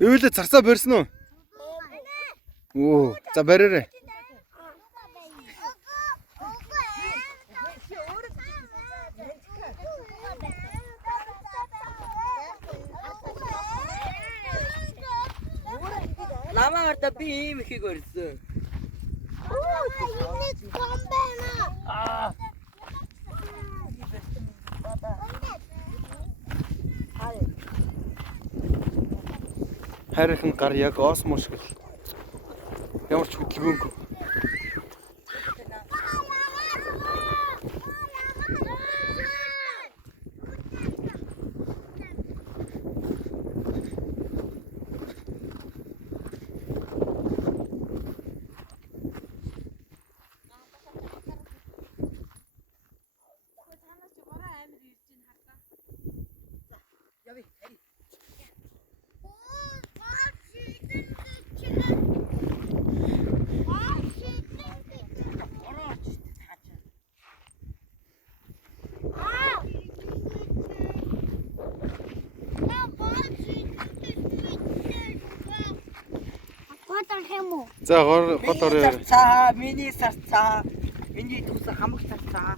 Өвлө зарцаа барьсан уу? Оо, за бариарай. Намаарда би ийм ихийг өрсөн. Энэ том байна. Хайрхан гар яг осмо шиг л. Ямар ч хөдөлгөөнгүй. За гол орой. Цаа, миний сарцаа, миний түс хамаг сарцаа.